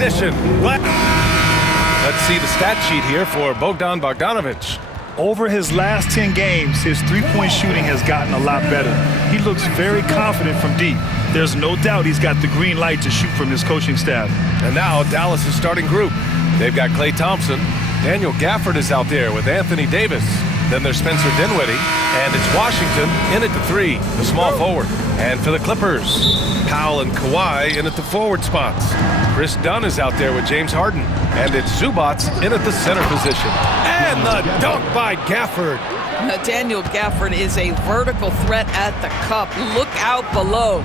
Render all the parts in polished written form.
addition. Let's see the stat sheet here for Bogdan Bogdanovic. Over his last 10 games, his three-point shooting has gotten a lot better. He looks very confident from deep. There's no doubt he's got the green light to shoot from his coaching staff. And now Dallas' starting group. They've got Klay Thompson. Daniel Gafford is out there with Anthony Davis. Then there's Spencer Dinwiddie. And it's Washington in at the 3, the small forward. And for the Clippers, Powell and Kawhi in at the forward spots. Chris Dunn is out there with James Harden. And it's Zubats in at the center position. And the dunk by Gafford. Now, Daniel Gafford is a vertical threat at the cup. Look out below.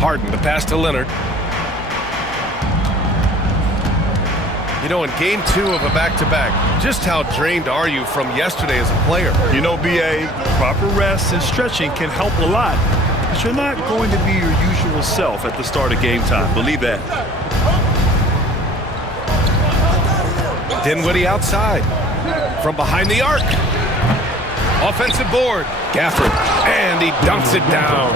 Harden, the pass to Leonard. You know, in game 2 of a back-to-back, just how drained are you from yesterday as a player? You know, B.A., proper rest and stretching can help a lot. But you're not going to be your usual self at the start of game time. Believe that. Dinwiddie outside. From behind the arc. Offensive board. Gafford. And he dunks it down.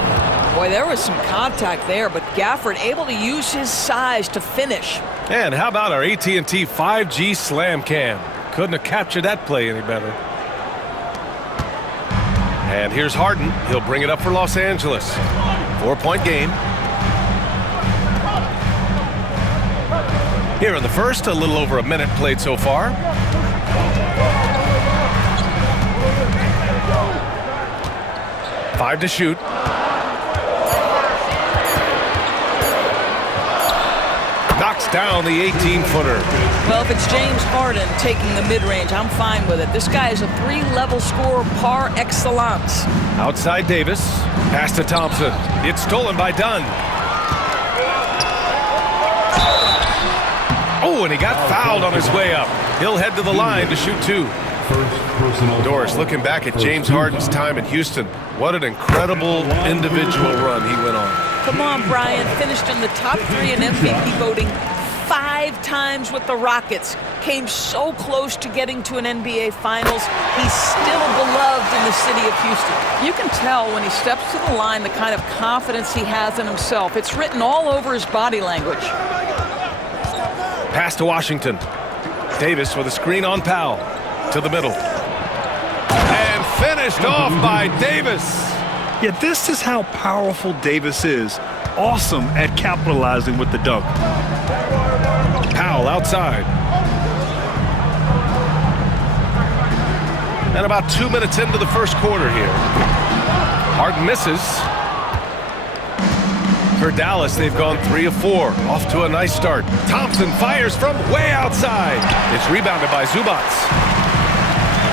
Boy, there was some contact there, but Gafford able to use his size to finish. And how about our AT&T 5G Slam Cam? Couldn't have captured that play any better. And here's Harden. He'll bring it up for Los Angeles. 4-point game. Here in the first, a little over a minute played so far. Five to shoot. Knocks down the 18-footer. Well, if it's James Harden taking the mid-range, I'm fine with it. This guy is a 3-level scorer par excellence. Outside Davis. Pass to Thompson. It's stolen by Dunn. Oh, and he got fouled on his way up. He'll head to the line to shoot 2. Doris, looking back at James Harden's time in Houston, what an incredible individual run he went on. Come on, Brian. Finished in the top 3 in MVP voting 5 times with the Rockets. Came so close to getting to an NBA Finals. He's still beloved in the city of Houston. You can tell when he steps to the line the kind of confidence he has in himself. It's written all over his body language. Pass to Washington. Davis with a screen on Powell. To the middle. And finished off by Davis. Yeah, this is how powerful Davis is. Awesome at capitalizing with the dunk. Powell outside. And about 2 minutes into the first quarter here. Harden misses. For Dallas, they've gone 3 of 4. Off to a nice start. Thompson fires from way outside. It's rebounded by Zubats.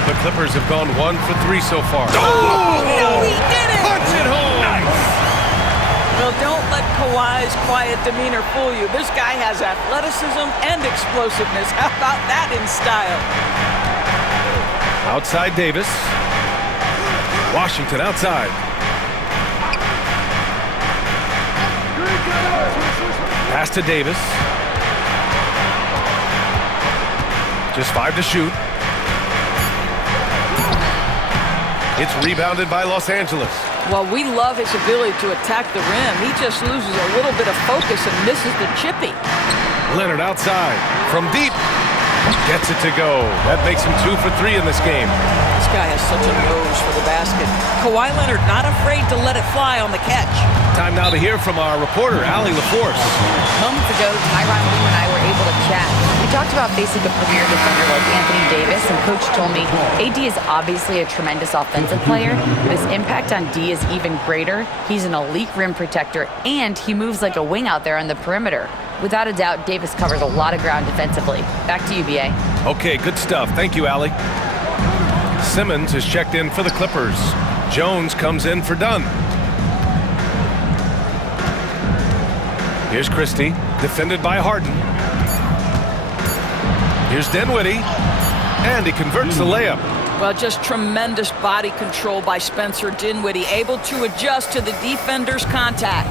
The Clippers have gone 1 for 3 so far. Oh, no, he did it! Punch it home! Nice! Well, don't let Kawhi's quiet demeanor fool you. This guy has athleticism and explosiveness. How about that in style? Outside Davis. Washington outside. Pass to Davis. Just 5 to shoot. It's rebounded by Los Angeles. Well, we love his ability to attack the rim. He just loses a little bit of focus and misses the chippy. Leonard outside. From deep. Gets it to go. That makes him 2 for 3 in this game. This guy has such a nose for the basket. Kawhi Leonard not afraid to let it fly on the catch. Time now to hear from our reporter, Allie LaForce. Moments ago, Tyronn Lue and I were able to chat. We talked about facing a premier defender like Anthony Davis, and Coach told me AD is obviously a tremendous offensive player, but his impact on D is even greater. He's an elite rim protector, and he moves like a wing out there on the perimeter. Without a doubt, Davis covers a lot of ground defensively. Back to you, B.A. Okay, good stuff. Thank you, Allie. Simmons has checked in for the Clippers. Jones comes in for Dunn. Here's Christie, defended by Harden. Here's Dinwiddie, and he converts the layup. Well, just tremendous body control by Spencer Dinwiddie, able to adjust to the defender's contact.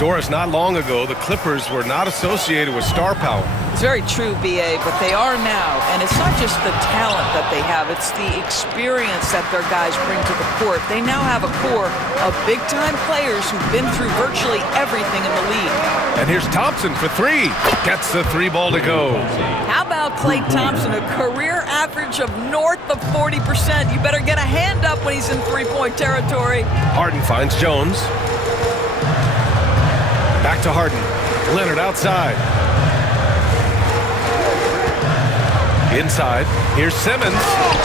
Doris, not long ago, the Clippers were not associated with star power. It's very true, B.A., but they are now. And it's not just the talent that they have, it's the experience that their guys bring to the court. They now have a core of big-time players who've been through virtually everything in the league. And here's Thompson for three. Gets the three ball to go. How about Klay Thompson, a career average of north of 40%. You better get a hand up when he's in three-point territory. Harden finds Jones. Back to Harden. Leonard outside. Inside. Here's Simmons.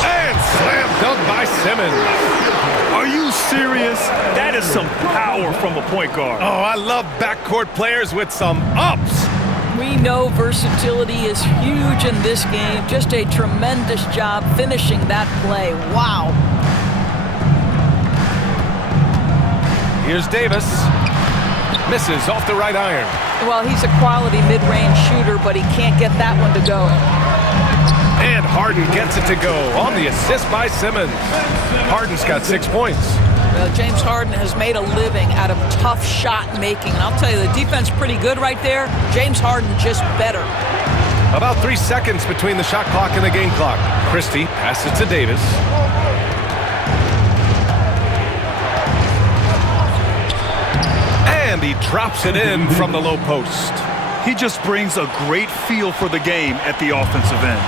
And slam dunk by Simmons. Are you serious? That is some power from a point guard. Oh, I love backcourt players with some ups. We know versatility is huge in this game. Just a tremendous job finishing that play. Wow. Here's Davis. Misses off the right iron. Well, he's a quality mid-range shooter, but he can't get that one to go. And Harden gets it to go on the assist by Simmons. Harden's got 6 points. Well, James Harden has made a living out of tough shot making. And I'll tell you, the defense pretty good right there. James Harden just better. About 3 seconds between the shot clock and the game clock. Christie passes to Davis. And he drops it in from the low post. He just brings a great feel for the game at the offensive end.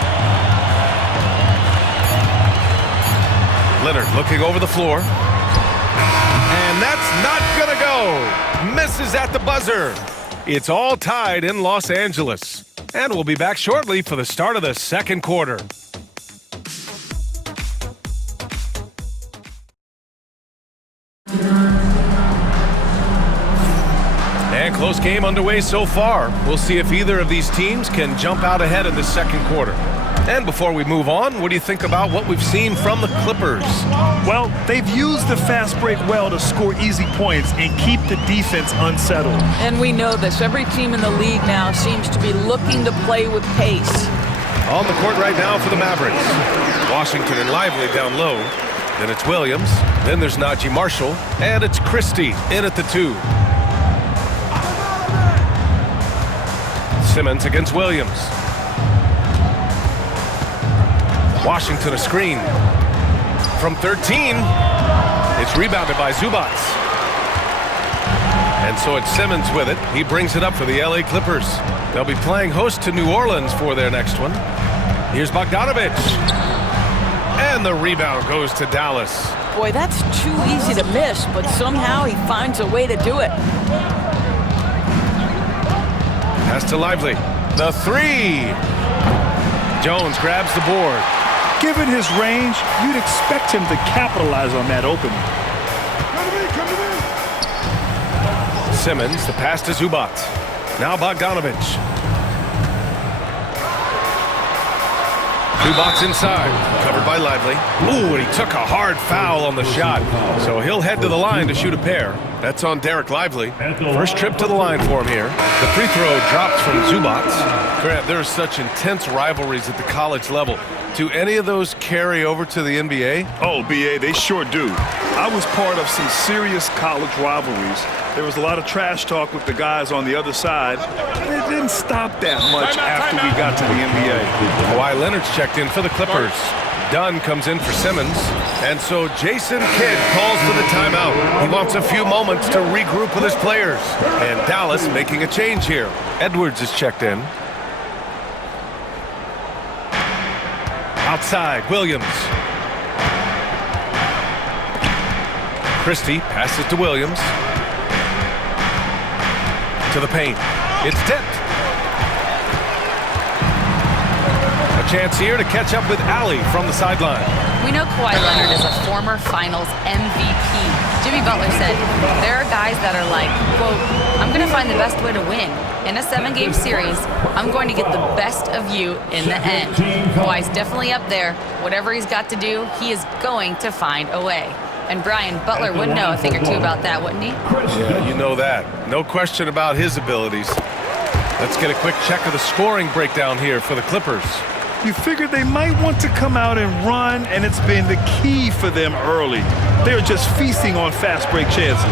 Leonard looking over the floor. And that's not gonna go. Misses at the buzzer. It's all tied in Los Angeles. And we'll be back shortly for the start of the second quarter. And close game underway so far. We'll see if either of these teams can jump out ahead in the second quarter. And before we move on, what do you think about what we've seen from the Clippers? Well, they've used the fast break well to score easy points and keep the defense unsettled. And we know this. Every team in the league now seems to be looking to play with pace. On the court right now for the Mavericks. Washington and Lively down low. Then it's Williams. Then there's Najee Marshall. And it's Christie in at the 2. Simmons against Williams. Washington a screen. From 13, it's rebounded by Zubac. And so it's Simmons with it. He brings it up for the LA Clippers. They'll be playing host to New Orleans for their next one. Here's Bogdanovich. And the rebound goes to Dallas. Boy, that's too easy to miss, but somehow he finds a way to do it. Pass to Lively. The 3. Jones grabs the board. Given his range, you'd expect him to capitalize on that opening. Simmons, the pass to Zubac. Now Bogdanovich. Zubac inside, covered by Lively. Ooh, and he took a hard foul on the shot. So he'll head to the line to shoot a pair. That's on Derek Lively. First trip to the line for him here. The free throw drops from Zubac. Grant, there are such intense rivalries at the college level. Do any of those carry over to the NBA? Oh, BA, they sure do. I was part of some serious college rivalries. There was a lot of trash talk with the guys on the other side, and it didn't stop that much after we got to the NBA. Kawhi Leonard's checked in for the Clippers. Dunn comes in for Simmons. And so Jason Kidd calls for the timeout. He wants a few moments to regroup with his players. And Dallas making a change here. Edwards is checked in. Outside, Williams. Christie passes to Williams. To the paint. It's tipped. A chance here to catch up with Allie from the sideline. We know Kawhi Leonard is a former Finals MVP. Jimmy Butler said, there are guys that are like, quote, I'm going to find the best way to win. In a 7-game series, I'm going to get the best of you in the end. Kawhi's definitely up there. Whatever he's got to do, he is going to find a way. And Brian, Butler would know a thing or two about that, wouldn't he? Yeah, you know that. No question about his abilities. Let's get a quick check of the scoring breakdown here for the Clippers. You figured they might want to come out and run, and it's been the key for them early. They're just feasting on fast break chances.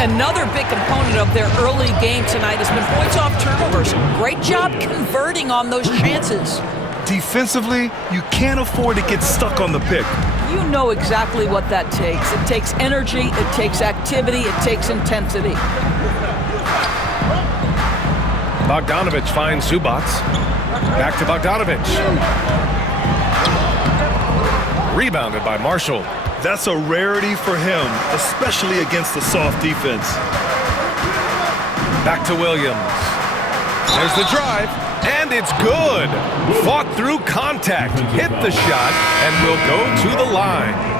Another big component of their early game tonight has been points off turnovers. Great job converting on those chances. Defensively, you can't afford to get stuck on the pick. You know exactly what that takes. It takes energy, it takes activity, it takes intensity. Bogdanovich finds Zubats. Back to Bogdanovich. Rebounded by Marshall. That's a rarity for him, especially against the soft defense. Back to Williams. There's the drive, and it's good. Fought through contact, hit the shot, and will go to the line.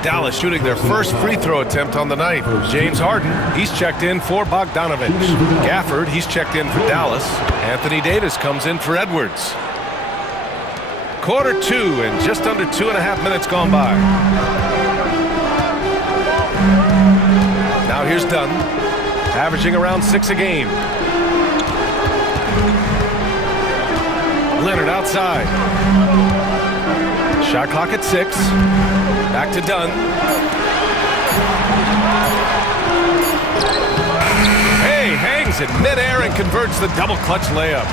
Dallas shooting their first free throw attempt on the night. James Harden, he's checked in for Bogdanovich. Gafford, he's checked in for Dallas. Anthony Davis comes in for Edwards. Quarter 2 and just under 2.5 minutes gone by. Now here's Dunn, averaging around 6 a game. Leonard outside. Shot clock at 6. Back to Dunn. Hey, hangs in midair and converts the double clutch layup.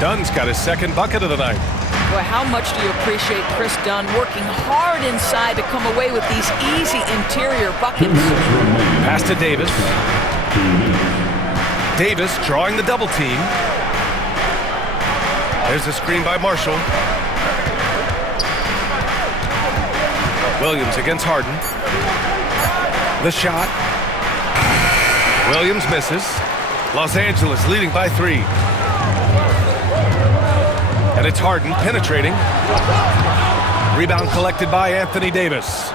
Dunn's got his second bucket of the night. Boy, how much do you appreciate Chris Dunn working hard inside to come away with these easy interior buckets? Pass to Davis. Davis drawing the double team. There's a screen by Marshall. Williams against Harden. The shot. Williams misses. Los Angeles leading by 3. And it's Harden penetrating. Rebound collected by Anthony Davis.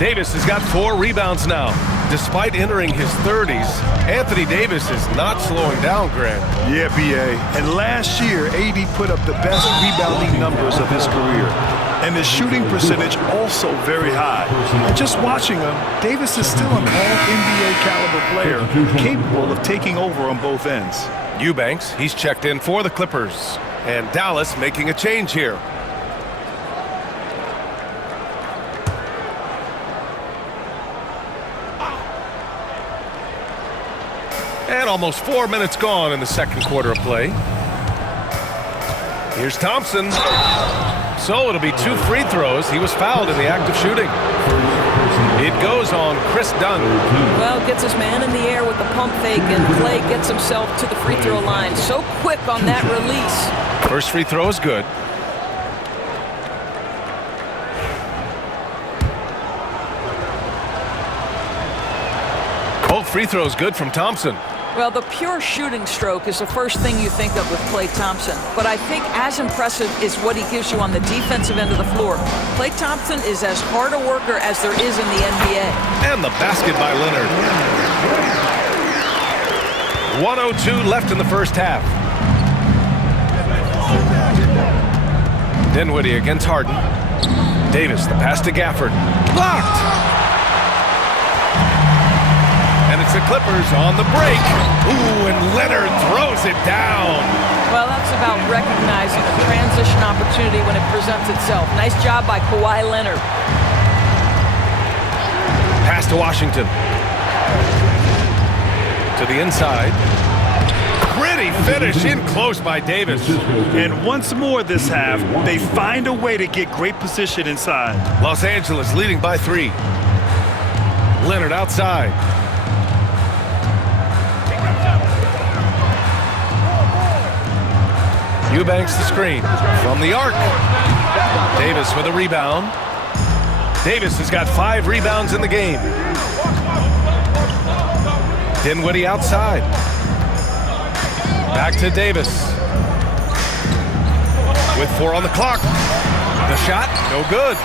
Davis has got 4 rebounds now. Despite entering his 30s, Anthony Davis is not slowing down, Grant. Yeah, B.A. And last year, AD put up the best rebounding numbers of his career. And his shooting percentage also very high. And just watching him, Davis is still an all-NBA caliber player, capable of taking over on both ends. Eubanks, he's checked in for the Clippers. And Dallas making a change here. And almost 4 minutes gone in the second quarter of play. Here's Thompson. So it'll be 2 free throws. He was fouled in the act of shooting. It goes on Chris Dunn. Well, gets his man in the air with the pump fake, and Clay gets himself to the free throw line. So quick on that release. First free throw is good. Both free throws good from Thompson. Well, the pure shooting stroke is the first thing you think of with Klay Thompson. But I think as impressive is what he gives you on the defensive end of the floor. Klay Thompson is as hard a worker as there is in the NBA. And the basket by Leonard. 1:02 left in the first half. Dinwiddie against Harden. Davis, the pass to Gafford. Blocked! And it's the Clippers on the break. Ooh, and Leonard throws it down. Well, that's about recognizing a transition opportunity when it presents itself. Nice job by Kawhi Leonard. Pass to Washington. To the inside. Pretty finish in close by Davis. And once more this half, they find a way to get great position inside. Los Angeles leading by 3. Leonard outside. Eubanks the screen from the arc. Davis with a rebound. Davis has got 5 rebounds in the game. Dinwiddie outside. Back to Davis. With 4 on the clock. The shot, no good.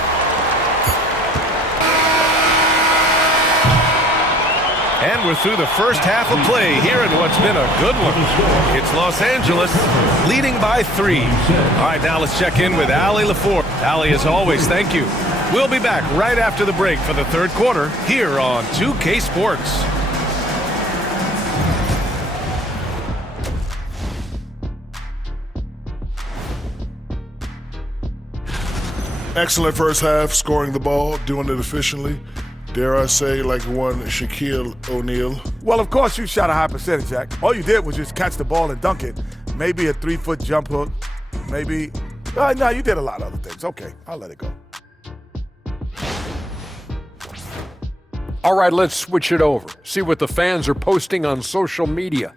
And we're through the first half of play here in what's been a good one. It's Los Angeles leading by 3. All right, now let's check in with Allie LaFour. Allie, as always, thank you. We'll be back right after the break for the third quarter here on 2K Sports. Excellent first half, scoring the ball, doing it efficiently. Dare I say, like one Shaquille O'Neal. Well, of course, you shot a high percentage, Jack. All you did was just catch the ball and dunk it. Maybe a 3-foot jump hook. Maybe. No, you did a lot of other things. Okay, I'll let it go. All right, let's switch it over. See what the fans are posting on social media.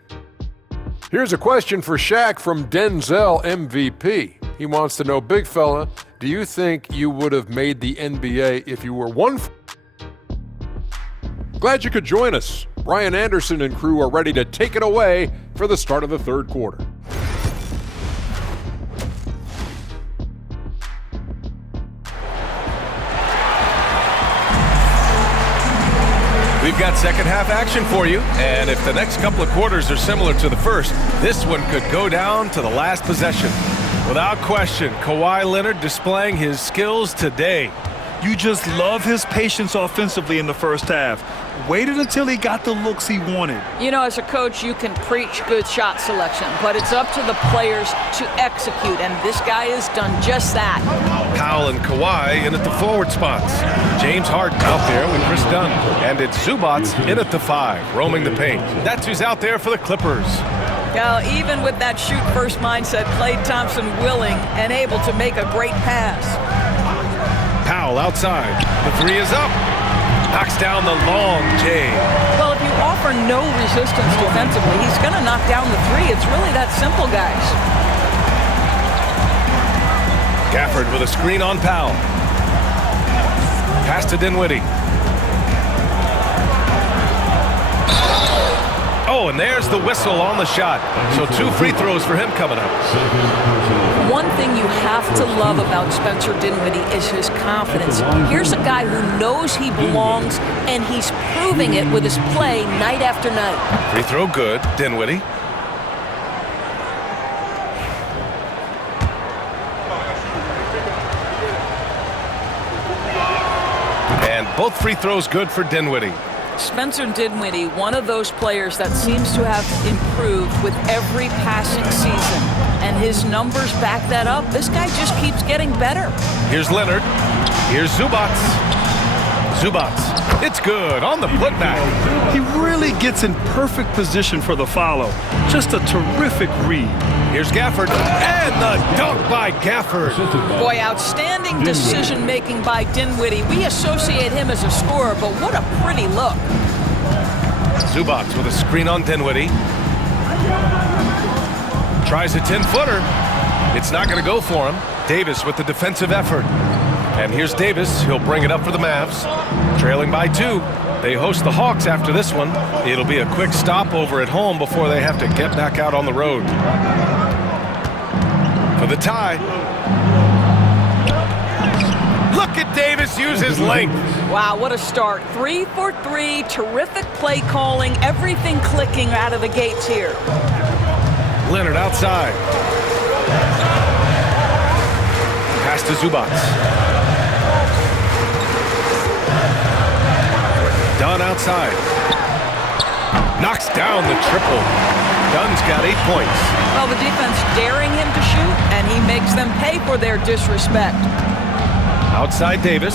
Here's a question for Shaq from Denzel MVP. He wants to know, big fella, do you think you would have made the NBA if you were one? Glad you could join us. Brian Anderson and crew are ready to take it away for the start of the third quarter. We've got second half action for you, and if the next couple of quarters are similar to the first, this one could go down to the last possession. Without question, Kawhi Leonard displaying his skills today. You just love his patience offensively in the first half. Waited until he got the looks he wanted. You know, as a coach, you can preach good shot selection, but it's up to the players to execute, and this guy has done just that. Powell and Kawhi in at the forward spots. James Harden out there with Chris Dunn. And it's Zubac in at the 5, roaming the paint. That's who's out there for the Clippers. Now, even with that shoot-first mindset, Klay Thompson willing and able to make a great pass. Powell outside. The 3 is up. Knocks down the long J. Well, if you offer no resistance defensively, he's going to knock down the 3. It's really that simple, guys. Gafford with a screen on Powell. Pass to Dinwiddie. Oh, and there's the whistle on the shot. So 2 free throws for him coming up. One thing you have to love about Spencer Dinwiddie is his confidence. Here's a guy who knows he belongs, and he's proving it with his play night after night. Free throw good, Dinwiddie. And both free throws good for Dinwiddie. Spencer Dinwiddie, one of those players that seems to have improved with every passing season. And his numbers back that up. This guy just keeps getting better. Here's Leonard. Here's Zubac. Zubac. It's good on the putback. He really gets in perfect position for the follow. Just a terrific read. Here's Gafford. And the dunk by Gafford. Boy, outstanding decision-making by Dinwiddie. We associate him as a scorer, but what a pretty look. Zubac with a screen on Dinwiddie. Tries a 10-footer. It's not going to go for him. Davis with the defensive effort. And here's Davis. He'll bring it up for the Mavs. Trailing by 2. They host the Hawks after this one. It'll be a quick stopover at home before they have to get back out on the road. For the tie. Look at Davis use his length. Wow, what a start. 3 for 3. Terrific play calling. Everything clicking out of the gates here. Leonard outside. Pass to Zubac. Dunn outside. Knocks down the triple. Dunn's got 8 points. Well, the defense daring him to shoot, and he makes them pay for their disrespect. Outside Davis.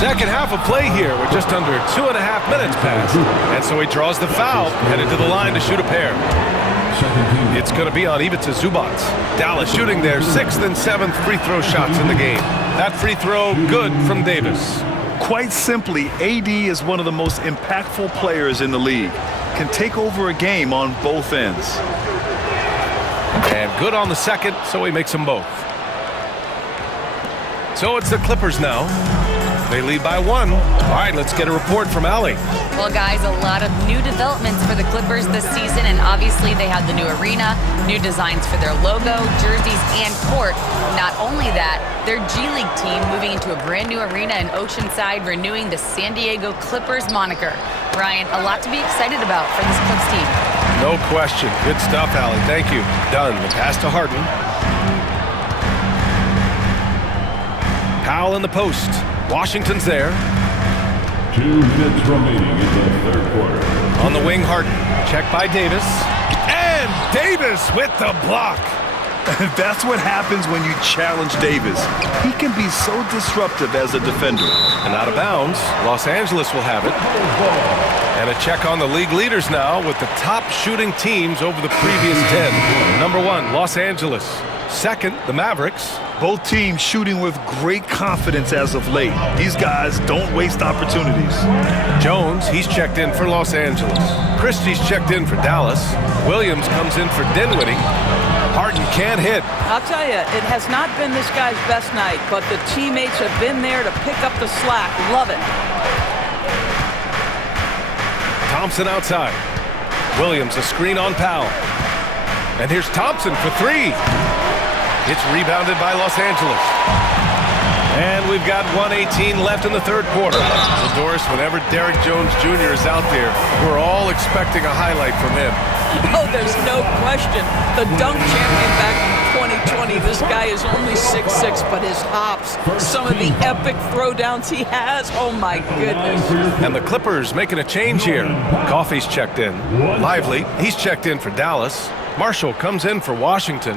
Second half of play here with just under 2.5 minutes passed. And so he draws the foul, headed to the line to shoot a pair. It's going to be on Ivica Zubac. Dallas shooting their 6th and 7th free throw shots in the game. That free throw good from Davis. Quite simply, AD is one of the most impactful players in the league. Can take over a game on both ends. And good on the second, so he makes them both. So it's the Clippers now. They lead by 1. All right, let's get a report from Allie. Well, guys, a lot of new developments for the Clippers this season, and obviously they have the new arena, new designs for their logo, jerseys, and court. Not only that, their G League team moving into a brand new arena in Oceanside, renewing the San Diego Clippers moniker. Ryan, a lot to be excited about for this Clips team. No question. Good stuff, Allie. Thank you. Done. The pass to Harden. Powell in the post. Washington's there. 2 minutes remaining in the third quarter. On the wing, Harden. Check by Davis. And Davis with the block. That's what happens when you challenge Davis. He can be so disruptive as a defender. And out of bounds, Los Angeles will have it. And a check on the league leaders now with the top shooting teams over the previous 10. Number 1, Los Angeles. Second, the Mavericks. Both teams shooting with great confidence as of late. These guys don't waste opportunities. Jones, he's checked in for Los Angeles. Christie's checked in for Dallas. Williams comes in for Dinwiddie. Harden can't hit. I'll tell you, it has not been this guy's best night, but the teammates have been there to pick up the slack. Love it. Thompson outside. Williams a screen on Powell. And here's Thompson for three. It's rebounded by Los Angeles. And we've got 1:18 left in the third quarter. So Doris, whenever Derrick Jones Jr. is out there, we're all expecting a highlight from him. Oh, there's no question. The dunk champion back in 2020. This guy is only 6'6", but his hops, some of the epic throwdowns he has, oh my goodness. And the Clippers making a change here. Coffey's checked in. Lively, he's checked in for Dallas. Marshall comes in for Washington.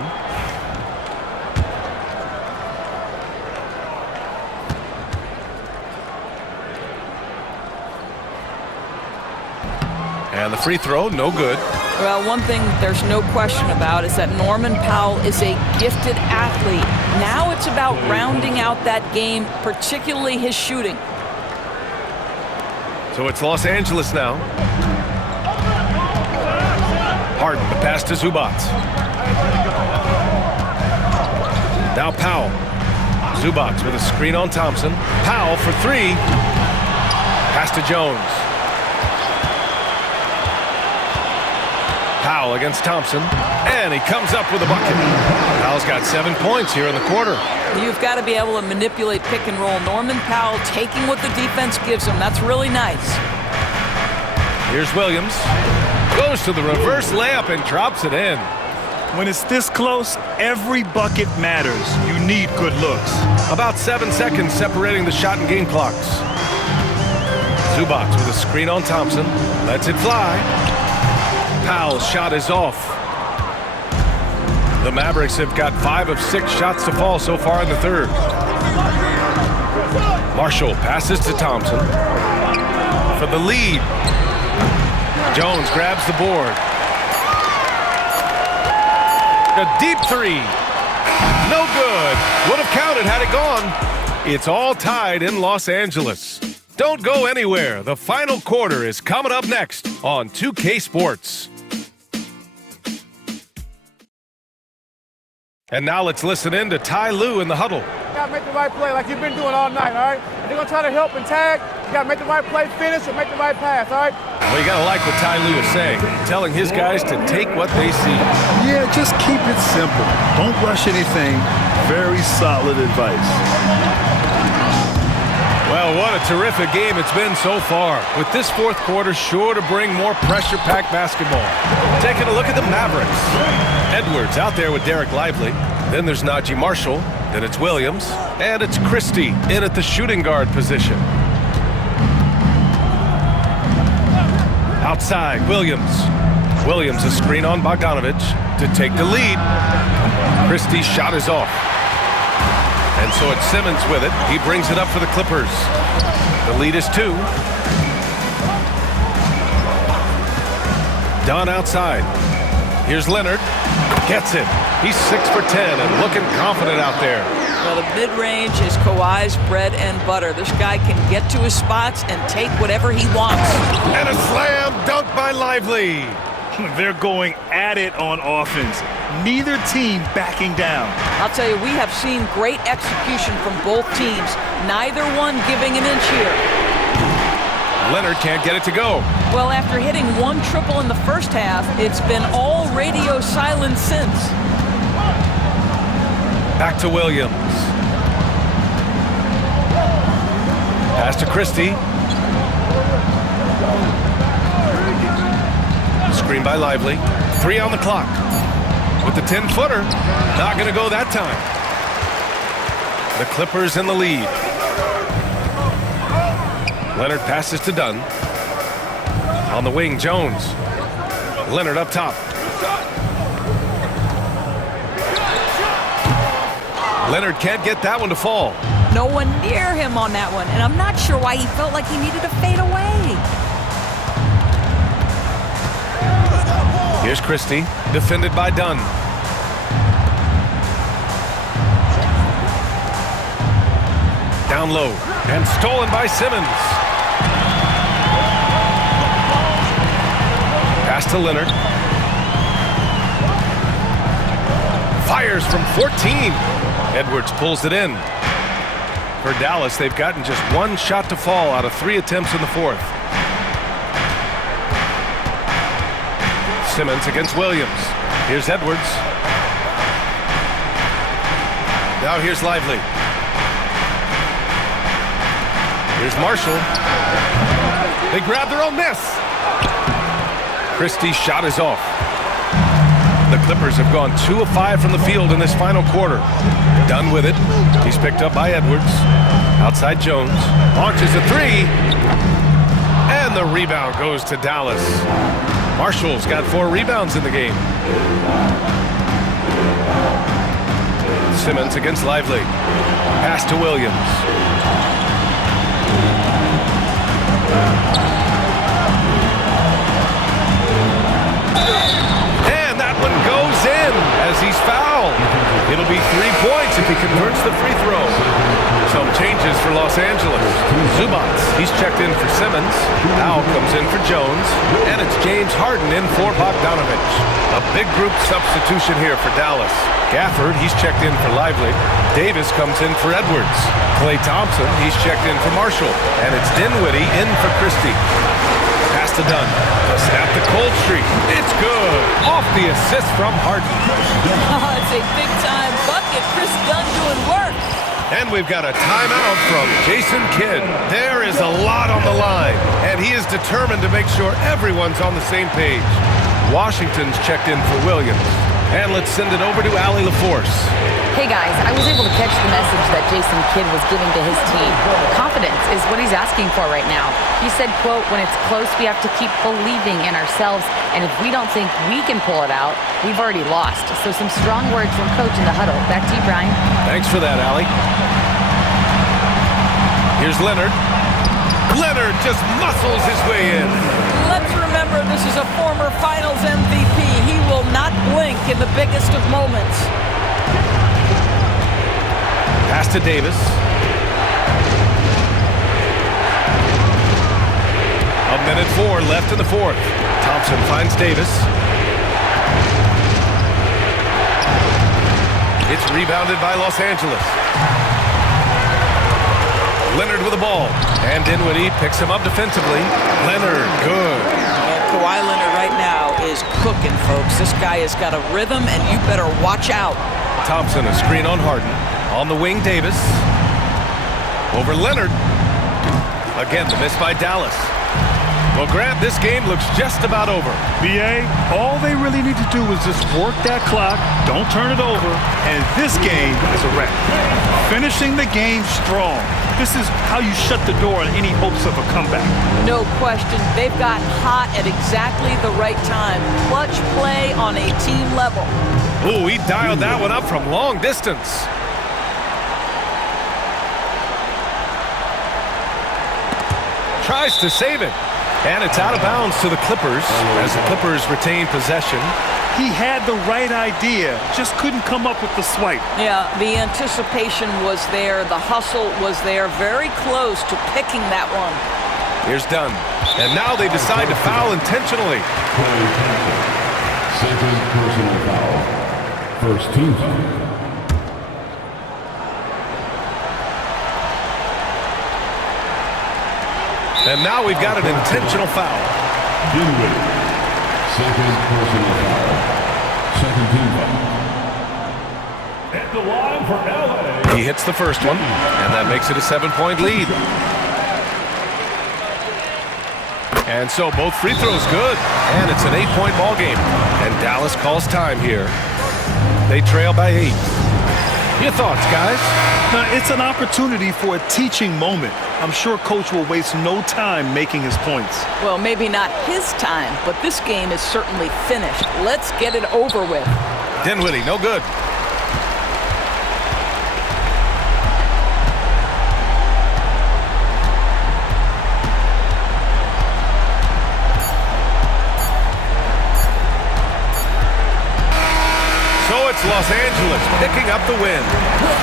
And the free throw, no good. Well, one thing there's no question about is that Norman Powell is a gifted athlete. Now it's about rounding out that game, particularly his shooting. So it's Los Angeles now. Harden, the pass to Zubac. Now Powell. Zubac with a screen on Thompson. Powell for three. Pass to Jones. Powell against Thompson, and he comes up with a bucket. Powell's got 7 points here in the quarter. You've got to be able to manipulate pick and roll. Norman Powell taking what the defense gives him. That's really nice. Here's Williams. Goes to the reverse layup and drops it in. When it's this close, every bucket matters. You need good looks. About 7 seconds separating the shot and game clocks. Zubac with a screen on Thompson. Lets it fly. Powell's shot is off. The Mavericks have got 5 of 6 shots to fall so far in the third. Marshall passes to Thompson for the lead. Jones grabs the board. A deep three. No good. Would have counted had it gone. It's all tied in Los Angeles. Don't go anywhere. The final quarter is coming up next on 2K Sports. And now let's listen in to Ty Lue in the huddle. You got to make the right play like you've been doing all night, all right? If they're going to try to help and tag, you got to make the right play, finish, or make the right pass, all right? Well, you got to like what Ty Lue is saying, telling his guys to take what they see. Yeah, just keep it simple. Don't rush anything. Very solid advice. Well, what a terrific game it's been so far, with this fourth quarter sure to bring more pressure-packed basketball. Taking a look at the Mavericks. Edwards out there with Derek Lively. Then there's Najee Marshall. Then it's Williams. And it's Christie in at the shooting guard position. Outside, Williams. Williams a screen on Bogdanovich to take the lead. Christie's shot is off. And so it's Simmons with it. He brings it up for the Clippers. The lead is 2. Dunn outside. Here's Leonard. Gets it. He's 6 for 10 and looking confident out there. Well, the mid-range is Kawhi's bread and butter. This guy can get to his spots and take whatever he wants. And a slam dunk by Lively. They're going at it on offense. Neither team backing down. I'll tell you, we have seen great execution from both teams. Neither one giving an inch here. Leonard can't get it to go. Well, after hitting 1 triple in the first half, it's been all radio silence since. Back to Williams. Pass to Christie. Screen by Lively. 3 on the clock. With the 10-footer, not going to go that time. The Clippers in the lead. Leonard passes to Dunn. On the wing, Jones. Leonard up top. Leonard can't get that one to fall. No one near him on that one, and I'm not sure why he felt like he needed to fade away. Here's Christie, defended by Dunn. down low and stolen by Simmons. Pass to Leonard. Fires from 14. Edwards pulls it in. For Dallas, they've gotten just one shot to fall out of 3 attempts in the fourth. Simmons against Williams. Here's Edwards. Now here's Lively. Here's Marshall. They grab their own miss. Christie's shot is off. The Clippers have gone 2 of 5 from the field in this final quarter. Done with it. He's picked up by Edwards. Outside Jones. Launches a 3. And the rebound goes to Dallas. Marshall's got 4 rebounds in the game. Simmons against Lively. Pass to Williams. And that one goes in as he's fouled. It'll be 3 points if he converts the free throw. Some changes for Los Angeles. Zubats, he's checked in for Simmons. Al comes in for Jones. And it's James Harden in for Bogdanovich. A big group substitution here for Dallas. Gafford, he's checked in for Lively. Davis comes in for Edwards. Klay Thompson, he's checked in for Marshall. And it's Dinwiddie in for Christie. Pass to Dunn. To snap the cold streak. It's good. Off the assist from Harden. It's a big-time bucket. Chris Dunn doing work. And we've got a timeout from Jason Kidd. There is a lot on the line, and he is determined to make sure everyone's on the same page. Washington's checked in for Williams. And let's send it over to Allie LaForce. Hey guys, I was able to catch the message that Jason Kidd was giving to his team. Confidence is what he's asking for right now. He said, quote, when it's close, we have to keep believing in ourselves, and if we don't think we can pull it out, we've already lost. So some strong words from coach in the huddle. Back to you, Brian. Thanks for that, Allie. Here's Leonard. Leonard just muscles his way in. Let's remember this is a former Finals MVP. He will not blink in the biggest of moments. Pass to Davis. A minute 4 left in the fourth. Thompson finds Davis. It's rebounded by Los Angeles. Leonard with the ball. And Dinwiddie picks him up defensively. Leonard, good. Kawhi Leonard right now is cooking, folks. This guy has got a rhythm, and you better watch out. Thompson, a screen on Harden. On the wing, Davis. Over Leonard. Again, the miss by Dallas. Well, Grant, this game looks just about over. BA, all they really need to do is just work that clock, don't turn it over, and this game is a wrap. Finishing the game strong. This is how you shut the door on any hopes of a comeback. No question. They've got hot at exactly the right time. Clutch play on a team level. Ooh, he dialed that one up from long distance. Tries to save it. And it's out of bounds to the Clippers as the Clippers retain possession. He had the right idea, just couldn't come up with the swipe. Yeah, the anticipation was there. The hustle was there. Very close to picking that one. Here's Dunn. And now they decide to foul intentionally. Second personal foul. First team foul. And now we've got an intentional foul. Dinwiddie. Second personal foul. Second team foul. At the line for LA. He hits the first one, and that makes it a 7-point lead. And so both free throws good, and it's an 8-point ball game. And Dallas calls time here. They trail by 8. Your thoughts, guys? Now, it's an opportunity for a teaching moment. I'm sure Coach will waste no time making his points. Well, maybe not his time, but this game is certainly finished. Let's get it over with. Dinwiddie, no good. So it's Los Angeles picking up the win.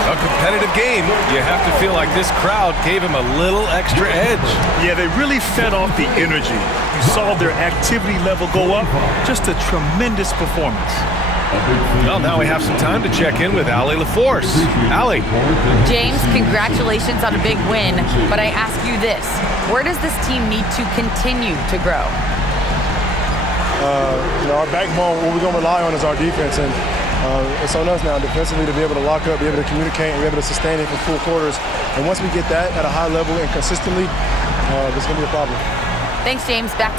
A competitive game. You have to feel like this crowd gave him a little extra edge. Yeah, they really fed off the energy. You saw their activity level go up. Just a tremendous performance. Well, now we have some time to check in with Allie LaForce. Allie. James, congratulations on a big win, but I ask you this. Where does this team need to continue to grow? Our backbone, what we're going to rely on is our defense, and it's on us now defensively to be able to lock up, be able to communicate, and be able to sustain it for full quarters. And once we get that at a high level and consistently, there's going to be a problem. Thanks, James. Back to you.